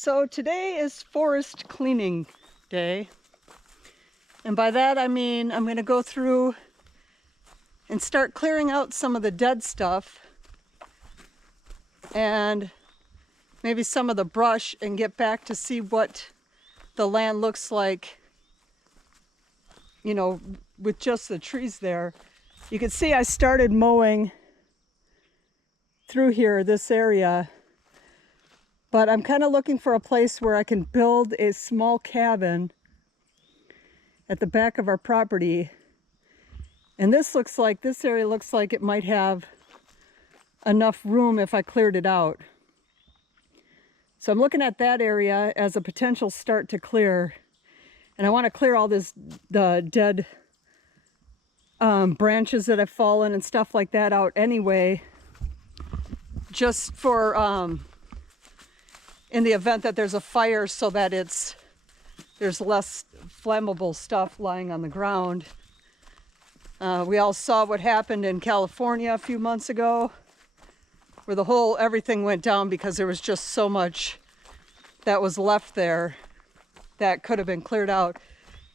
So today is forest cleaning day. And by that I mean I'm going to go through and start clearing out some of the dead stuff and maybe some of the brush and get back to see what the land looks like, you know, with just the trees there. You can see I started mowing through here, this area, but I'm kind of looking for a place where I can build a small cabin at the back of our property. And this area looks like it might have enough room if I cleared it out. So I'm looking at that area as a potential start to clear. And I want to clear all the dead branches that have fallen and stuff like that out anyway, just for in the event that there's a fire, so that there's less flammable stuff lying on the ground. We all saw what happened in California a few months ago, where everything went down because there was just so much that was left there that could have been cleared out.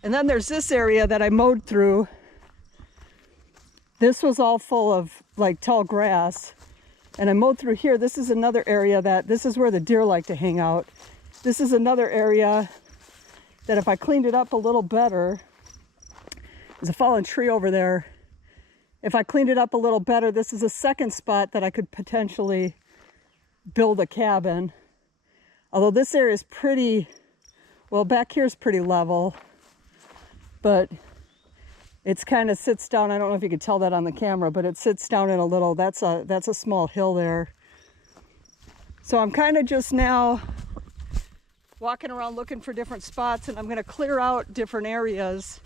And then there's this area that I mowed through. This was all full of like tall grass. And I mowed through here. This is another area this is where the deer like to hang out. This is another area that if I cleaned it up a little better, there's a fallen tree over there. If I cleaned it up a little better, this is a second spot that I could potentially build a cabin. Although this area is pretty, well, back here is pretty level, but it's kind of sits down. I don't know if you could tell that on the camera, but it sits down in a little, that's a small hill there. So I'm kind of just now walking around looking for different spots, and I'm going to clear out different areas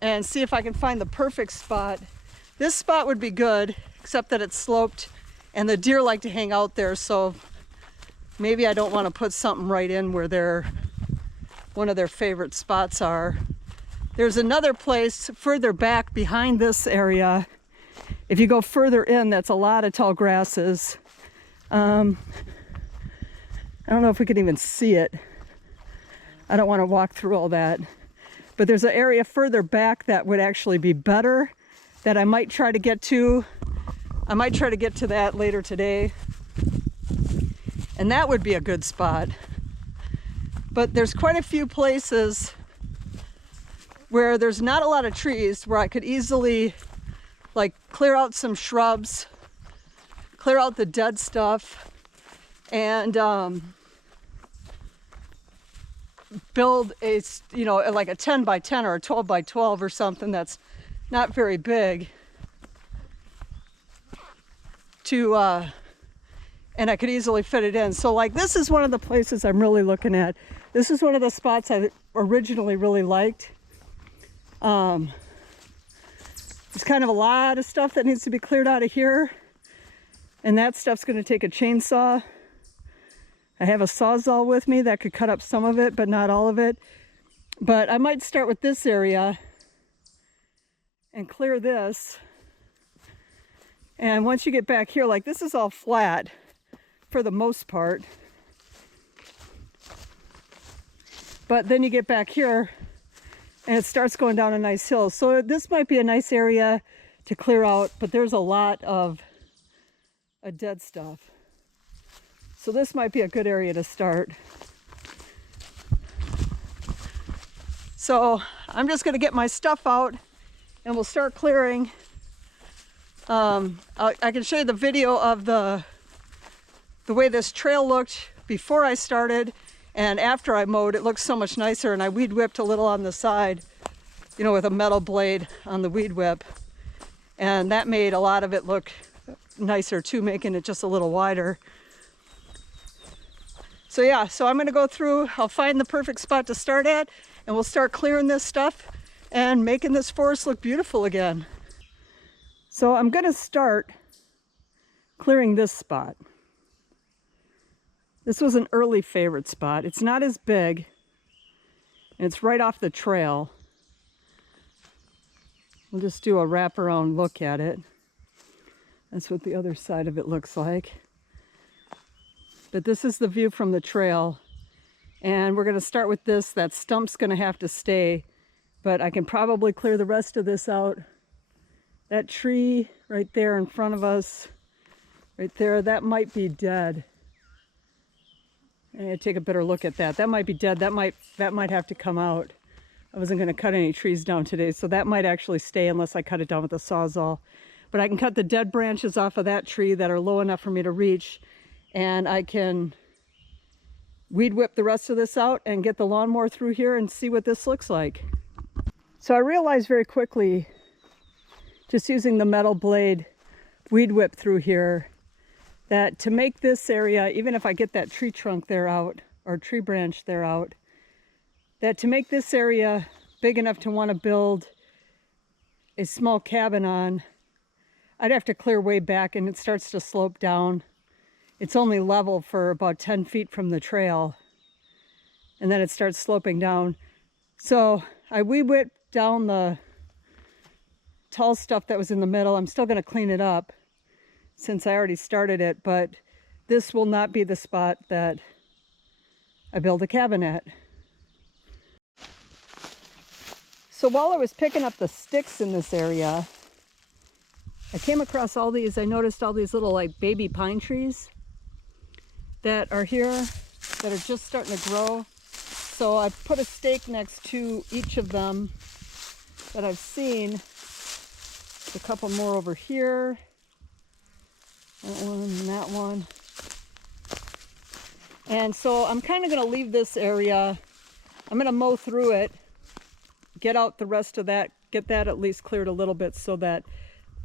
and see if I can find the perfect spot. This spot would be good, except that it's sloped and the deer like to hang out there, so maybe I don't want to put something right in where one of their favorite spots are. There's another place further back behind this area. If you go further in, that's a lot of tall grasses. I don't know if we can even see it. I don't want to walk through all that. But there's an area further back that would actually be better, that I might try to get to. I might try to get to that later today. And that would be a good spot. But there's quite a few places where there's not a lot of trees, where I could easily like clear out some shrubs, clear out the dead stuff, and build like a 10 by 10 or a 12 by 12 or something that's not very big and I could easily fit it in. So like this is one of the places I'm really looking at. This is one of the spots I originally really liked. There's kind of a lot of stuff that needs to be cleared out of here, and that stuff's going to take a chainsaw. I have a sawzall with me that could cut up some of it, but not all of it. But I might start with this area and clear this. And once you get back here, like this is all flat for the most part. But then you get back here and it starts going down a nice hill. So this might be a nice area to clear out, but there's a lot of dead stuff. So this might be a good area to start. So I'm just going to get my stuff out and we'll start clearing. I can show you the video of the way this trail looked before I started. And after I mowed, it looks so much nicer, and I weed whipped a little on the side, with a metal blade on the weed whip. And that made a lot of it look nicer too, making it just a little wider. So yeah, so I'm gonna go through, I'll find the perfect spot to start at, and we'll start clearing this stuff and making this forest look beautiful again. So I'm gonna start clearing this spot. This was an early favorite spot. It's not as big, and it's right off the trail. We'll just do a wraparound look at it. That's what the other side of it looks like. but this is the view from the trail. And we're going to start with this. That stump's going to have to stay, but I can probably clear the rest of this out. That tree right there in front of us, right there, that might be dead. I'm going to take a better look at that. That might be dead. That might have to come out. I wasn't going to cut any trees down today, so that might actually stay unless I cut it down with a Sawzall. But I can cut the dead branches off of that tree that are low enough for me to reach, and I can weed whip the rest of this out and get the lawnmower through here and see what this looks like. So I realized very quickly, just using the metal blade weed whip through here, that to make this area, even if I get that tree trunk there out, or tree branch there out, that to make this area big enough to want to build a small cabin on, I'd have to clear way back, and it starts to slope down. It's only level for about 10 feet from the trail, and then it starts sloping down. So I weed whipped down the tall stuff that was in the middle. I'm still going to clean it up since I already started it, but this will not be the spot that I build a cabin at. So while I was picking up the sticks in this area, I came across all these, I noticed all these little like baby pine trees that are here that are just starting to grow. So I put a stake next to each of them that I've seen. A couple more over here. That one and that one. And so I'm kind of going to leave this area. I'm going to mow through it, get out the rest of that, get that at least cleared a little bit so that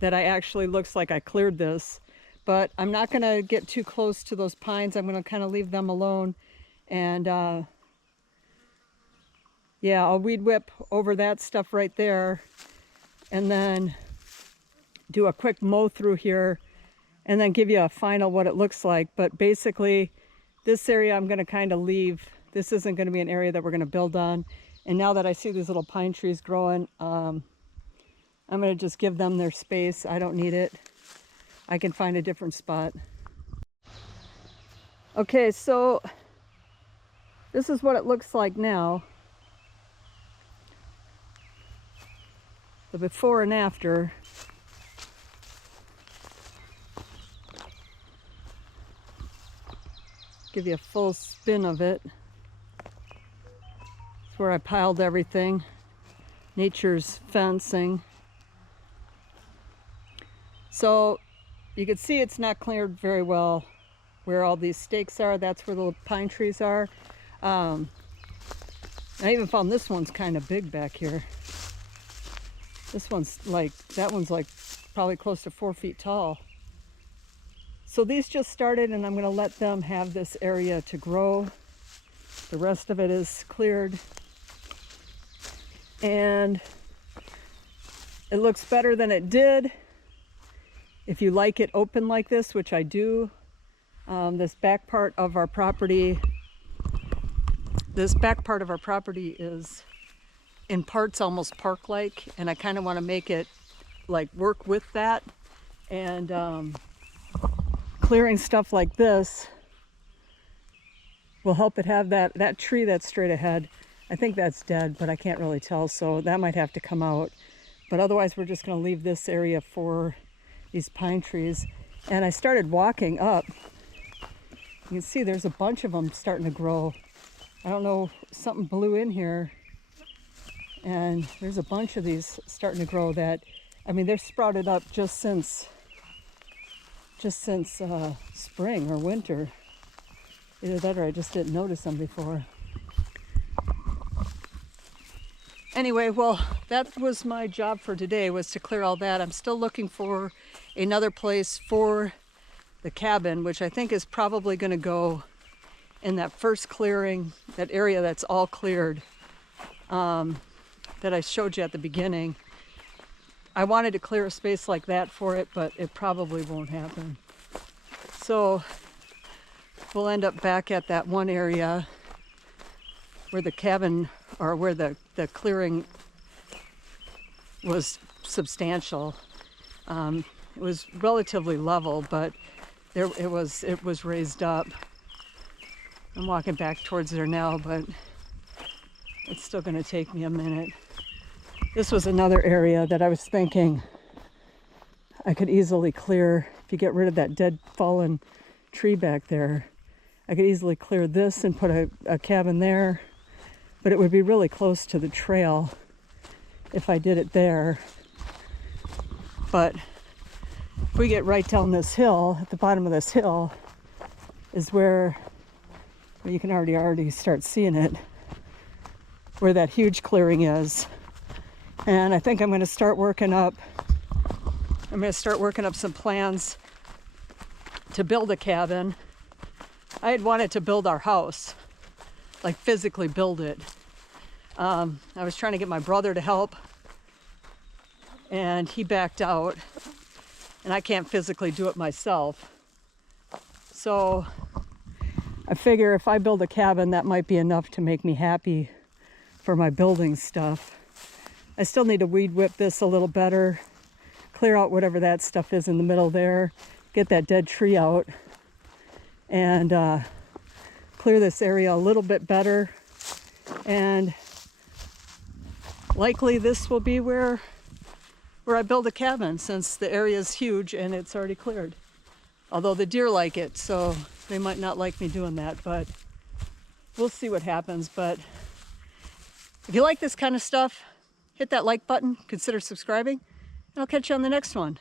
I actually looks like I cleared this. But I'm not going to get too close to those pines. I'm going to kind of leave them alone. And yeah, I'll weed whip over that stuff right there. And then do a quick mow through here. And then give you a final what it looks like. But basically, this area I'm going to kind of leave. This isn't going to be an area that we're going to build on. And now that I see these little pine trees growing, I'm going to just give them their space. I don't need it. I can find a different spot. Okay, so this is what it looks like now. The before and after. Give you a full spin of it. It's where I piled everything. Nature's fencing. So you can see it's not cleared very well where all these stakes are. That's where the pine trees are. I even found this one's kind of big back here. This one's like, that one's like probably close to 4 feet tall. So these just started, and I'm going to let them have this area to grow. The rest of it is cleared. And it looks better than it did. If you like it open like this, which I do, this back part of our property is in parts almost park-like, and I kind of want to make it like work with that. And clearing stuff like this will help it have that tree that's straight ahead. I think that's dead, but I can't really tell, so that might have to come out. But otherwise, we're just going to leave this area for these pine trees. And I started walking up. You can see there's a bunch of them starting to grow. I don't know, something blew in here. And there's a bunch of these starting to grow that, I mean, they're sprouted up just since spring or winter. Either that or I just didn't notice them before. Anyway, well, that was my job for today, was to clear all that. I'm still looking for another place for the cabin, which I think is probably going to go in that first clearing, that area that's all cleared, that I showed you at the beginning. I wanted to clear a space like that for it, but it probably won't happen. So we'll end up back at that one area where the cabin, or where the clearing was substantial. It was relatively level, but it was raised up. I'm walking back towards there now, but it's still going to take me a minute. This was another area that I was thinking I could easily clear. If you get rid of that dead fallen tree back there, I could easily clear this and put a cabin there, but it would be really close to the trail if I did it there. But if we get right down this hill, at the bottom of this hill is where, well, you can already start seeing it, where that huge clearing is. And I think I'm going to start working up some plans to build a cabin. I had wanted to build our house, like physically build it. I was trying to get my brother to help, and he backed out, and I can't physically do it myself. So I figure if I build a cabin, that might be enough to make me happy for my building stuff. I still need to weed whip this a little better, clear out whatever that stuff is in the middle there, get that dead tree out, and clear this area a little bit better. And likely this will be where I build a cabin, since the area is huge and it's already cleared. Although the deer like it, so they might not like me doing that, but we'll see what happens. But if you like this kind of stuff, hit that like button, consider subscribing, and I'll catch you on the next one.